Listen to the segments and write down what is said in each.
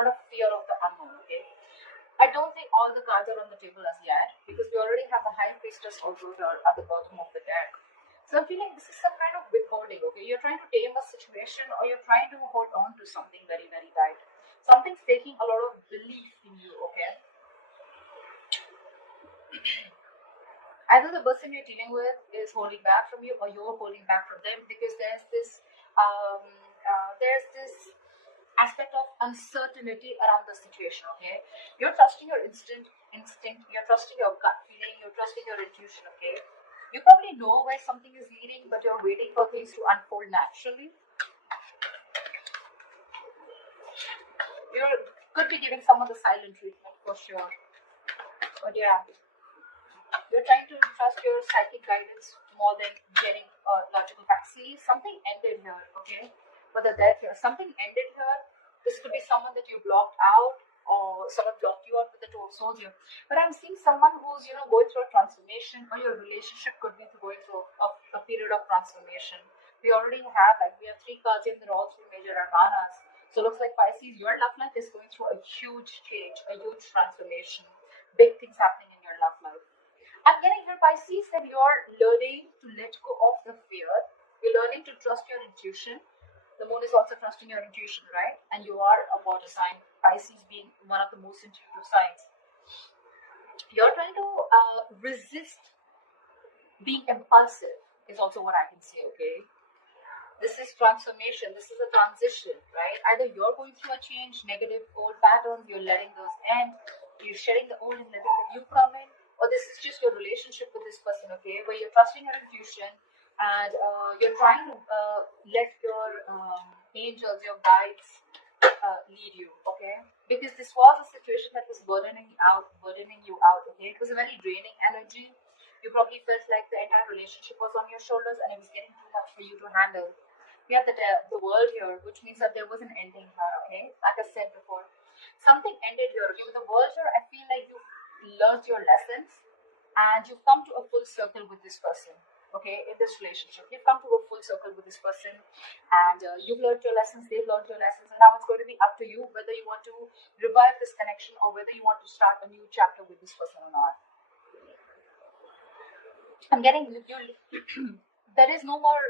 lot of fear of the unknown, okay? I don't think all the cards are on the table as yet, because we already have the High Priestess also here at the bottom of the deck. So I'm feeling this is some kind of withholding, okay? You're trying to tame a situation, or you're trying to hold on to something very, very tight. Something's taking a lot of belief in you, okay? Either the person you're dealing with is holding back from you, or you're holding back from them, because there's this aspect of uncertainty around the situation, okay? You're trusting your instinct, you're trusting your gut feeling, you're trusting your intuition, okay? You probably know where something is leading, but you're waiting for things to unfold naturally. You could be giving someone the silent treatment for sure. But yeah, you're trying to trust your psychic guidance more than getting logical facts. See, something ended here, okay? Whether that here, something ended here. This could be someone that you blocked out, or someone blocked you out with the Two of Swords here. But I'm seeing someone who's, going through a transformation, or your relationship could be going through a period of transformation. We already have, we have 3 cards in, they're all 3 major arcanas. So it looks like Pisces, your love life is going through a huge change, a huge transformation. Big things happening in your love life. I'm getting here, Pisces, that you're learning to let go of the fear. You're learning to trust your intuition. The moon is also trusting your intuition, right? And you are a water sign, Pisces being one of the most intuitive signs. You're trying to resist being impulsive, is also what I can say, okay? This is transformation. This is a transition, right? Either you're going through a change, negative old patterns, you're letting those end, you're shedding the old and letting the new come in, or this is just your relationship with this person, okay? Where you're trusting your intuition, and you're trying to let your angels, your guides lead you, okay? Because this was a situation that was burdening you out, okay? It was a very draining energy. You probably felt like the entire relationship was on your shoulders, and it was getting too much for you to handle. We have the world here, which means that there was an ending here, okay? Like I said before, something ended here, okay? With the world here, I feel like you've learned your lessons, and you've come to a full circle with this person, okay? In this relationship, you've come to a full circle with this person, and you've learned your lessons, they've learned your lessons, and now it's going to be up to you whether you want to revive this connection, or whether you want to start a new chapter with this person or not. I'm getting you. There is no more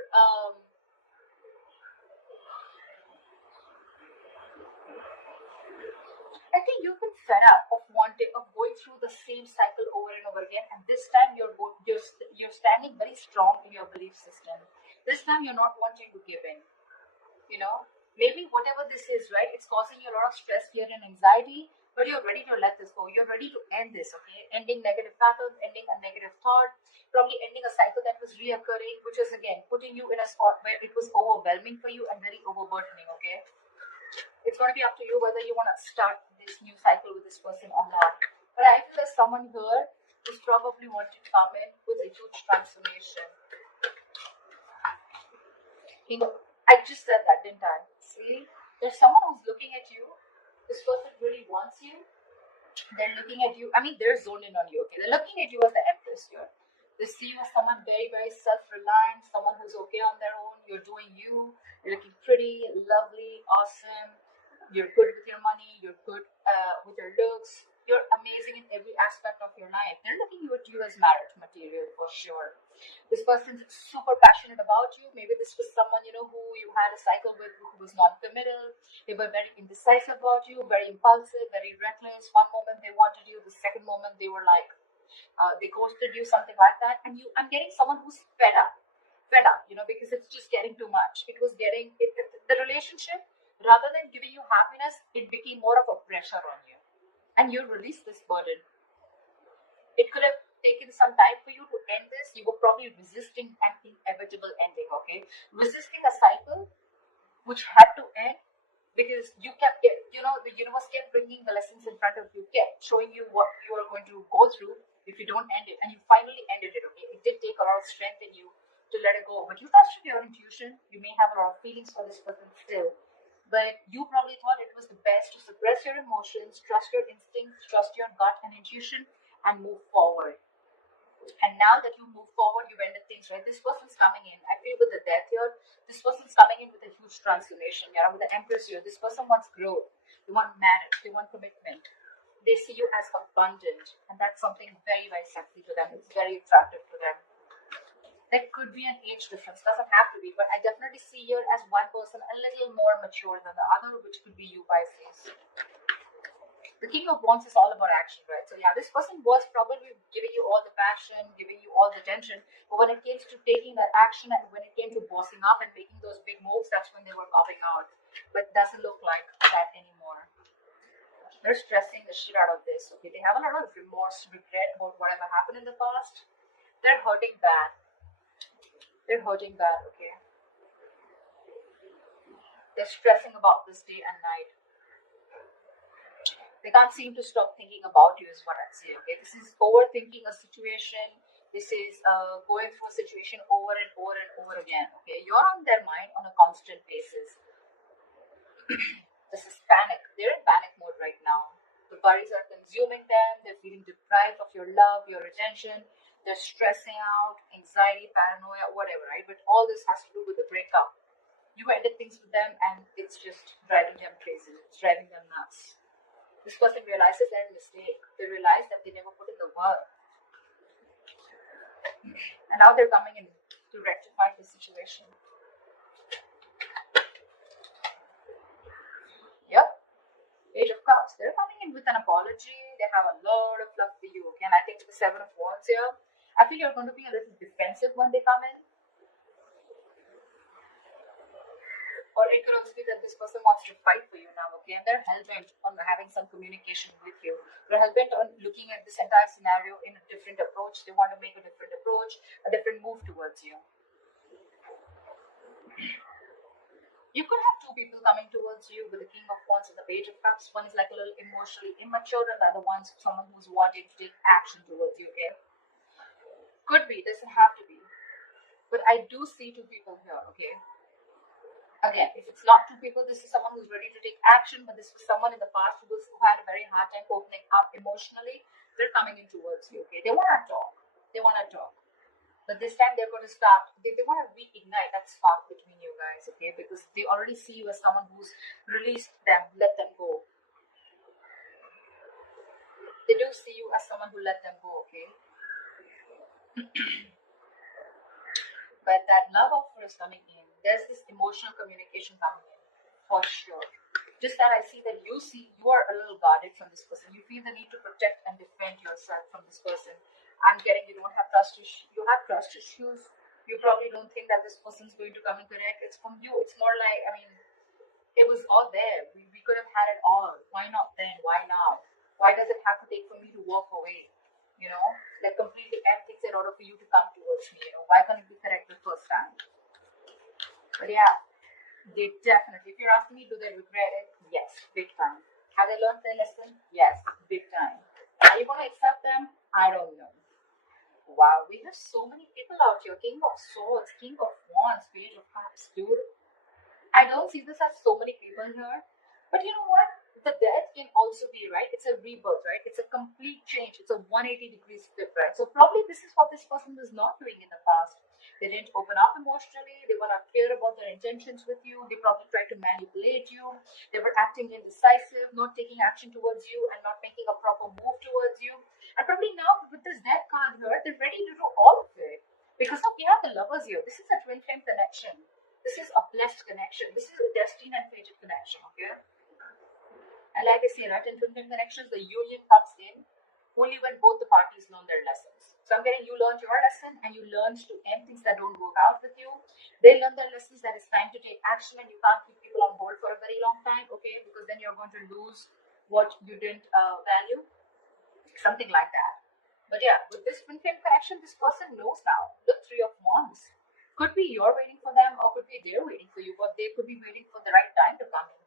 I think you've been fed up of going through the same cycle over and over again, and this time you're standing very strong in your belief system. This time you're not wanting to give in. Maybe whatever this is, right? It's causing you a lot of stress, fear, and anxiety. But you're ready to let this go. You're ready to end this, okay? Ending negative patterns, ending a negative thought, probably ending a cycle that was reoccurring, which is again putting you in a spot where it was overwhelming for you and very overburdening, okay? It's going to be up to you whether you want to start this new cycle with this person or not. But I feel there's someone here who's probably wanting to come in with a huge transformation. I just said that, didn't I? See, there's someone who's looking at you. This person really wants you. They're looking at you. I mean, they're zoned in on you, okay? They're looking at you as the empress here. They see you as someone very, very self-reliant, someone who's okay on their own. You're doing you. You're looking pretty, lovely, awesome. You're good with your money. You're good with your looks. You're amazing in every aspect of your life. They're looking at you as marriage material for sure. This person's super passionate about you. Maybe this was someone, who you had a cycle with, who was non-committal. They were very indecisive about you, very impulsive, very reckless. One moment they wanted you, the second moment they were like, they ghosted you, something like that. And I'm getting someone who's fed up, because it's just getting too much. The relationship, rather than giving you happiness, it became more of a pressure on you. And you release this burden. It could have taken some time for you to end this. You were probably resisting an inevitable ending, okay? Resisting a cycle which had to end, because you kept the universe kept bringing the lessons in front of you, kept showing you what you are going to go through if you don't end it, and you finally ended it, okay? It did take a lot of strength in you to let it go, but you trusted your intuition. You may have a lot of feelings for this person still, but you probably thought it was the best to suppress your emotions, trust your instincts, trust your gut and intuition, and move forward. And now that you move forward, you've ended things, right? This person's coming in. I feel with the death here, this person's coming in with a huge transformation. Yeah, with the Empress here, this person wants growth. They want marriage. They want commitment. They see you as abundant, and that's something very, very sexy to them. It's very attractive to them. There could be an age difference, doesn't have to be, but I definitely see here as one person a little more mature than the other, which could be you, Pisces. The King of Wands is all about action, right? So yeah, this person was probably giving you all the passion, giving you all the tension, but when it came to taking that action and when it came to bossing up and making those big moves, that's when they were popping out. But it doesn't look like that anymore. They're stressing the shit out of this, okay? They have a lot of remorse, regret about whatever happened in the past. They're hurting bad. They're hurting bad, okay? They're stressing about this day and night. They can't seem to stop thinking about you is what I'd say, okay? This is overthinking a situation. This is going through a situation over and over and over again, okay? You're on their mind on a constant basis. This is panic. They're in panic mode right now. The worries are consuming them. They're feeling deprived of your love, your attention. They're stressing out, anxiety, paranoia, whatever, right? But all this has to do with the breakup. You ended things with them and it's just driving them crazy. It's driving them nuts. This person realizes their mistake. They realize that they never put in the work. And now they're coming in to rectify the situation. Yep. Page of Cups. They're coming in with an apology. They have a lot of love for you. Again, I think the Seven of Wands here. I feel you're going to be a little defensive when they come in. Or it could also be that this person wants to fight for you now, okay? And they're hell-bent on having some communication with you. They're hell-bent on looking at this entire scenario in a different approach. They want to make a different approach, a different move towards you. You could have two people coming towards you with the King of Wands and the Page of Cups. One is like a little emotionally immature and the other one's someone who's wanting to take action towards you, okay? Could be, doesn't have to be. But I do see two people here, okay? Again, if it's not two people, this is someone who's ready to take action, but this was someone in the past who had a very hard time opening up emotionally. They're coming in towards you, okay? They want to talk. They want to talk. But this time they're going to start, they want to reignite that spark between you guys, okay? Because they already see you as someone who's released them, let them go. They do see you as someone who let them go, okay? But that love offer is coming in. There's this emotional communication coming in, for sure. Just that I see that you are a little guarded from this person. You feel the need to protect and defend yourself from this person. I'm getting you don't have trust issues. You have trust issues. You probably don't think that this person's going to come and connect. It's from you. It's more like, I mean, it was all there. We could have had it all. Why not then? Why now? Why does it have to take for me to walk away? You know, like completely end things in order for you to come towards me. You know, why can't it be correct the first time? But yeah, they definitely, if you're asking me, do they regret it? Yes, big time. Have they learned their lesson? Yes, big time. Are you going to accept them? I don't know. Wow, we have so many people out here. King of Swords, King of Wands, Page of Cups, dude. I don't see this as so many people here. But you know what? The death can also be, right? It's a rebirth, right? It's a complete change. It's a 180 degrees flip, right? So probably this is what this person was not doing in the past. They didn't open up emotionally. They were not clear about their intentions with you. They probably tried to manipulate you. They were acting indecisive, not taking action towards you and not making a proper move towards you. And probably now with this death card here, they're ready to do all of it. Because look, we have the lovers here. This is a twin flame connection. This is a blessed connection. This is a destined and fated connection, okay? And like I say, right, in twin flame connections, the union comes in only when both the parties learn their lessons. So I'm getting you learned your lesson and you learned to end things that don't work out with you. They learn their lessons that it's time to take action and you can't keep people on board for a very long time, okay? Because then you're going to lose what you didn't value. Something like that. But yeah, with this twin flame connection, this person knows now. The Three of Wands. Could be you're waiting for them or could be they're waiting for you, but they could be waiting for the right time to come in.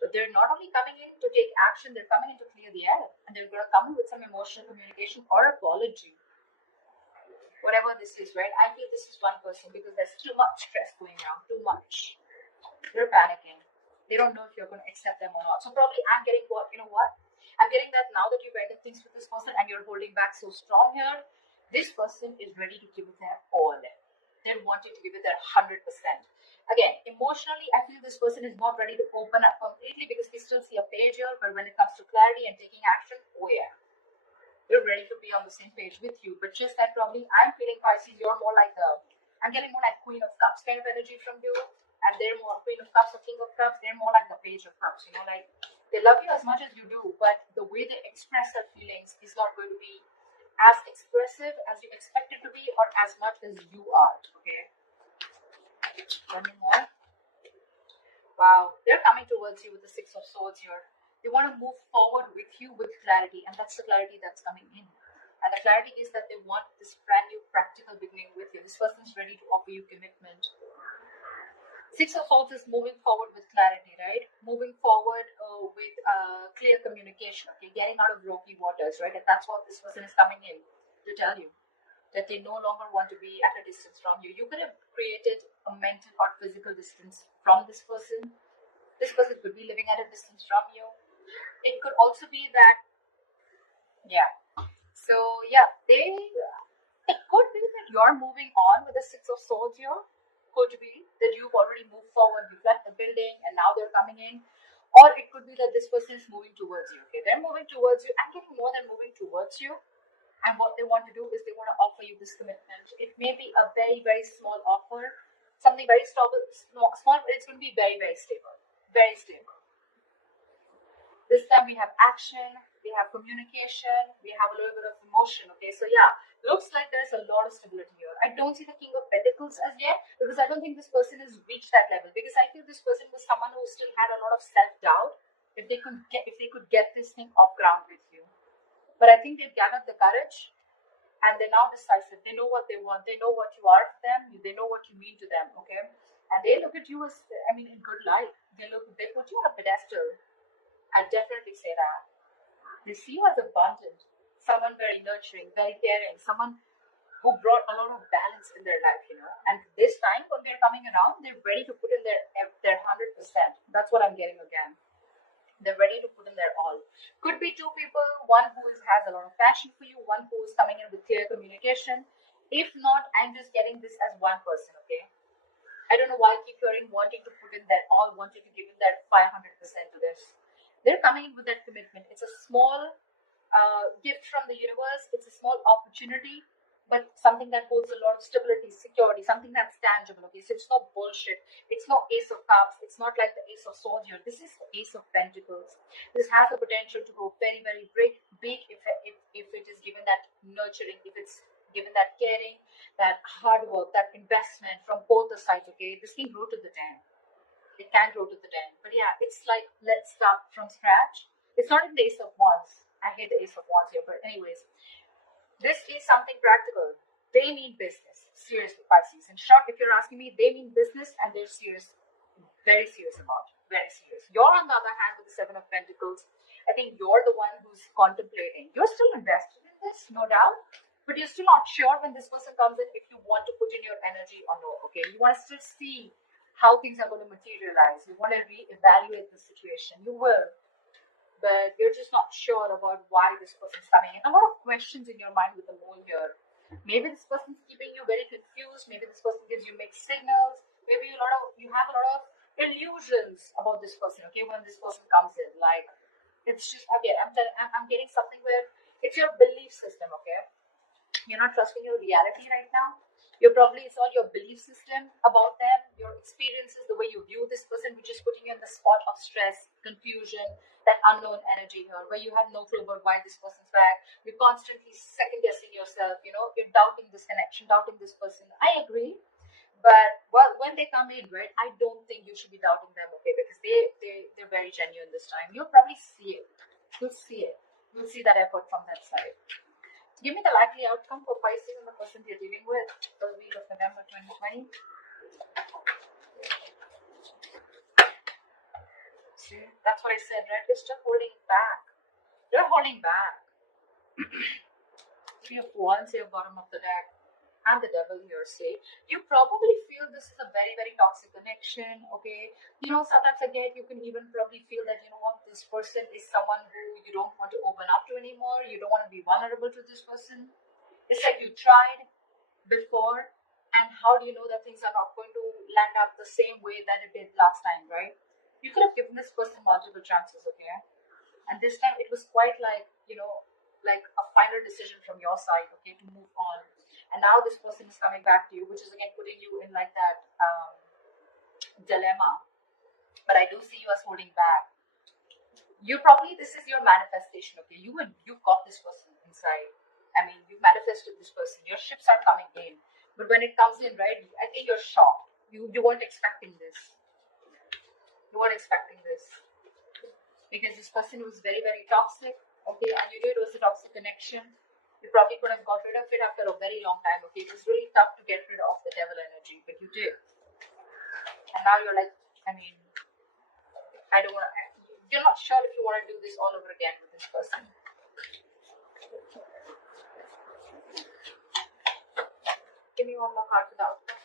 But they're not only coming in to take action, they're coming in to clear the air. And they're going to come in with some emotional communication or apology. Whatever this is, right? I feel this is one person because there's too much stress going on. Too much. They're panicking. They don't know if you're going to accept them or not. So probably I'm getting what, you know what? I'm getting that now that you've ended things with this person and you're holding back so strong here, This person is ready to give it their all. They're wanting to give it their 100%. Again, emotionally, I feel this person is not ready to open up completely because we still see a page here, but when it comes to clarity and taking action, oh yeah, they're ready to be on the same page with you. But just that probably I'm feeling Pisces, you're more like I'm getting more like Queen of Cups kind of energy from you, and they're more Queen of Cups or King of Cups, they're more like the Page of Cups, like they love you as much as you do, but the way they express their feelings is not going to be as expressive as you expect it to be or as much as you are, okay? Tell me more. Wow, they're coming towards you with the Six of Swords here. They want to move forward with you with clarity, and that's the clarity that's coming in. And the clarity is that they want this brand new practical beginning with you. This person's ready to offer you commitment. Six of Swords is moving forward with clarity, right? Moving forward with clear communication, okay? Getting out of rocky waters, right? And that's what this person is coming in to tell you. That they no longer want to be at a distance from you. You could have created a mental or physical distance from this person. This person could be living at a distance from you. It could also be that, yeah. So, yeah, it could be that you're moving on with the Six of Swords here. Could be that you've already moved forward, you've left the building, and now they're coming in. Or it could be that this person is moving towards you, okay? They're moving towards you. I'm getting more than moving towards you. And what they want to do is they want to offer you this commitment. It may be a very, very small offer, something very small, but it's going to be very, very stable. Very stable. This time we have action, we have communication, we have a little bit of emotion, okay? So yeah, looks like there's a lot of stability here. I don't see the King of Pentacles as yet because I don't think this person has reached that level, because I feel this person was someone who still had a lot of self-doubt if they could get this thing off ground with you. But I think they've gathered the courage and they're now decisive. They know what they want. They know what you are to them. They know what you mean to them, okay? And they look at you as, in good light. They put you on a pedestal. I definitely say that. They see you as abundant, someone very nurturing, very caring, someone who brought a lot of balance in their life, And this time when they're coming around, they're ready to put in their 100%. That's what I'm getting again. They're ready to put in their all. Could be two people, one who has a lot of passion for you, one who is coming in with clear communication. If not, I'm just getting this as one person, okay? I don't know why I keep hearing wanting to put in their all, wanting to give in that 500% to this. They're coming in with that commitment. It's a small gift from the universe. It's a small opportunity, but something that holds a lot of stability, security, something that's tangible, okay? So it's not bullshit. It's not Ace of Cups. It's not like the Ace of Swords here. This is the Ace of Pentacles. This has the potential to go very, very big if it is given that nurturing, if it's given that caring, that hard work, that investment from both the sides, okay? This can grow to the 10. It can grow to the 10. But yeah, it's like, let's start from scratch. It's not in the Ace of Wands. I hate the Ace of Wands here, but anyways, this is something practical. They mean business. Seriously, Pisces. In short, if you're asking me, they mean business and they're serious. Very serious about it. Very serious. You're on the other hand with the Seven of Pentacles. I think you're the one who's contemplating. You're still invested in this, no doubt. But you're still not sure when this person comes in if you want to put in your energy or no. Okay. You want to still see how things are going to materialize. You want to reevaluate the situation. You will. But you're just not sure about why this person's coming in. A lot of questions in your mind with the moon here. Maybe this person's keeping you very confused. Maybe this person gives you mixed signals. Maybe you have a lot of illusions about this person. Okay, when this person comes in, like it's just again, I'm getting something where it's your belief system. Okay, you're not trusting your reality right now. It's all your belief system about them, your experiences, the way you view this person, which is putting you in the spot of stress, confusion, that unknown energy here, where you have no clue about why this person's back. You're constantly second guessing yourself, you're doubting this connection, doubting this person. I agree. But when they come in, right, I don't think you should be doubting them, okay, because they're very genuine this time. You'll probably see it. You'll see it. You'll see that effort from that side. Give me the likely outcome for Pisces and the person you're dealing with the week of November 2020. See, that's what I said, right? You're still holding back. You're holding back. Three of Wands here, bottom of the deck. And the devil here, see. You probably feel this is a very, very toxic connection, okay? Sometimes you can even probably feel that, this person is someone who you don't want to open up to anymore. You don't want to be vulnerable to this person. It's like you tried before, and how do you know that things are not going to land up the same way that it did last time, right? You could have given this person multiple chances, okay? And this time it was quite like, like a final decision from your side, okay, to move on. And now this person is coming back to you, which is again putting you in like that dilemma. But I do see you as holding back. This is your manifestation, okay? You've got this person inside. I mean, you manifested this person. Your ships are coming in. But when it comes in, right, I think you're shocked. You weren't expecting this. You weren't expecting this. Because this person was very, very toxic, okay? And you knew it was a toxic connection. You probably could have got rid of it after a very long time, okay? It was really tough to get rid of the devil energy, but you did. And now you're like, you're not sure if you want to do this all over again with this person. Give me one more card for the outcome.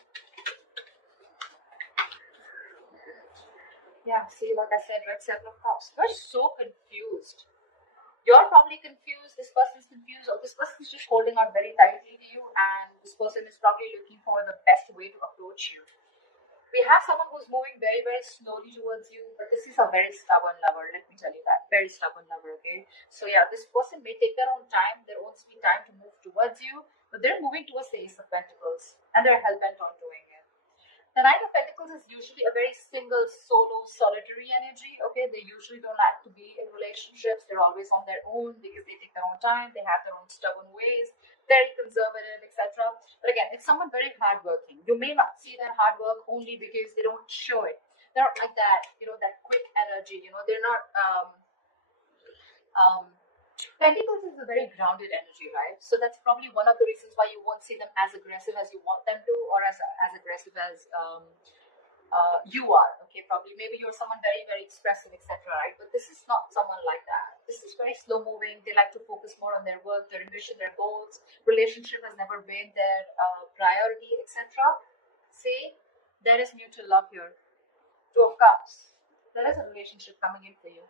Yeah, see, like I said, right, 7 of Cups. You're so confused. You're probably confused. This person's confused, or this person's just holding on very tightly to you, and this person is probably looking for the best way to approach you. We have someone who's moving very, very slowly towards you, but this is a very stubborn lover. Let me tell you that. Very stubborn lover, okay? So yeah, this person may take their own time, their own sweet time to move towards you, but they're moving towards the Ace of Pentacles, and they're hell-bent on doing it. The Knight of Pentacles is usually a very single, solo, solitary energy, okay? They usually don't like to be in relationships. They're always on their own because they take their own time. They have their own stubborn ways, very conservative, etc. But again, it's someone very hardworking. You may not see their hard work only because they don't show it. They're not like that, that quick energy, they're not, Pentacles is a very grounded energy, right? So that's probably one of the reasons why you won't see them as aggressive as you want them to, or as aggressive as you are. Okay, probably maybe you're someone very, very expressive, etc. Right? But this is not someone like that. This is very slow moving. They like to focus more on their work, their ambition, their goals. Relationship has never been their priority, etc. See, there is mutual love here. 2 of Cups. There is a relationship coming in for you.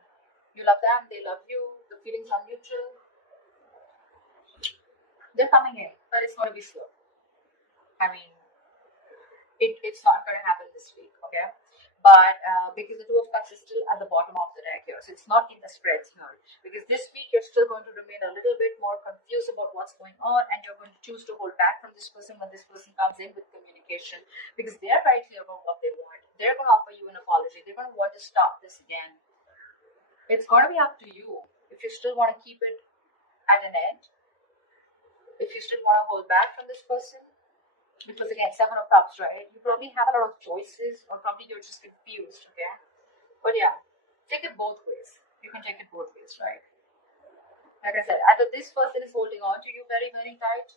You love them, they love you, the feelings are mutual. They're coming in, but it's going to be slow. I mean, it's not going to happen this week, okay? But because the 2 of Cups is still at the bottom of the deck here, so it's not in the spreads here. Because this week you're still going to remain a little bit more confused about what's going on, and you're going to choose to hold back from this person when this person comes in with communication, because they're very clear about what they want. They're going to offer you an apology. They're going to want to stop this again. It's going to be up to you if you still want to keep it at an end, if you still want to hold back from this person. Because again, 7 of Cups, right? You probably have a lot of choices, or probably you're just confused, okay? But yeah, take it both ways. You can take it both ways, right? Like I said, either this person is holding on to you very, very tight,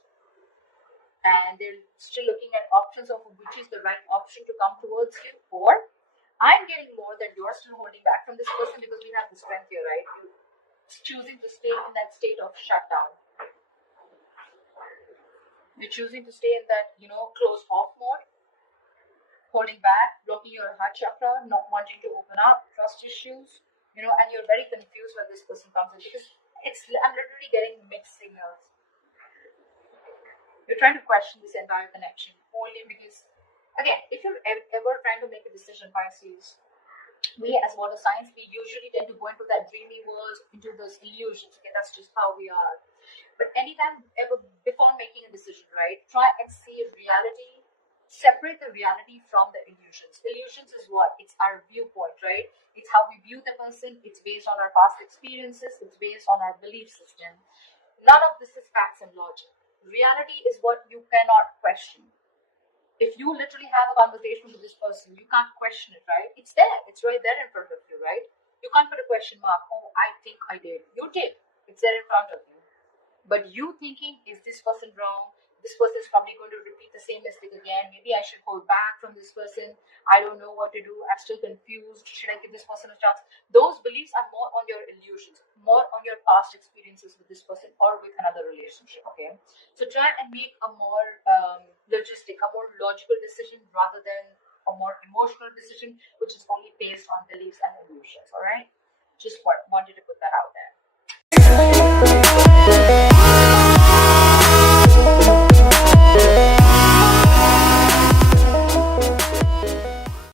and they're still looking at options of which is the right option to come towards you, or I'm getting more that you're still holding back from this person because we have the strength here, right? You're choosing to stay in that state of shutdown. You're choosing to stay in that, closed off mode, holding back, blocking your heart chakra, not wanting to open up, trust issues, and you're very confused when this person comes in because I'm literally getting mixed signals. You're trying to question this entire connection only because, again, if you're ever trying to make a decision, Pisces, we as water signs, we usually tend to go into that dreamy world, into those illusions. Okay, that's just how we are. But anytime ever before making a decision, right, try and see reality, separate the reality from the illusions. Illusions is what? It's our viewpoint, right? It's how we view the person. It's based on our past experiences. It's based on our belief system. None of this is facts and logic. Reality is what you cannot question. If you literally have a conversation with this person, you can't question it, right? It's there. It's right there in front of you, right? You can't put a question mark. Oh, I think I did. You did. It's there in front of you. But you thinking, is this person wrong? This person is probably going to repeat the same mistake again. Maybe I should hold back from this person. I don't know what to do. I'm still confused. Should I give this person a chance? Those beliefs are more on your illusions, more on your past experiences with this person or with another relationship, okay? So try and make a more logistic, a more logical decision rather than a more emotional decision, which is only based on beliefs and illusions, all right? Just wanted to put that out there. you.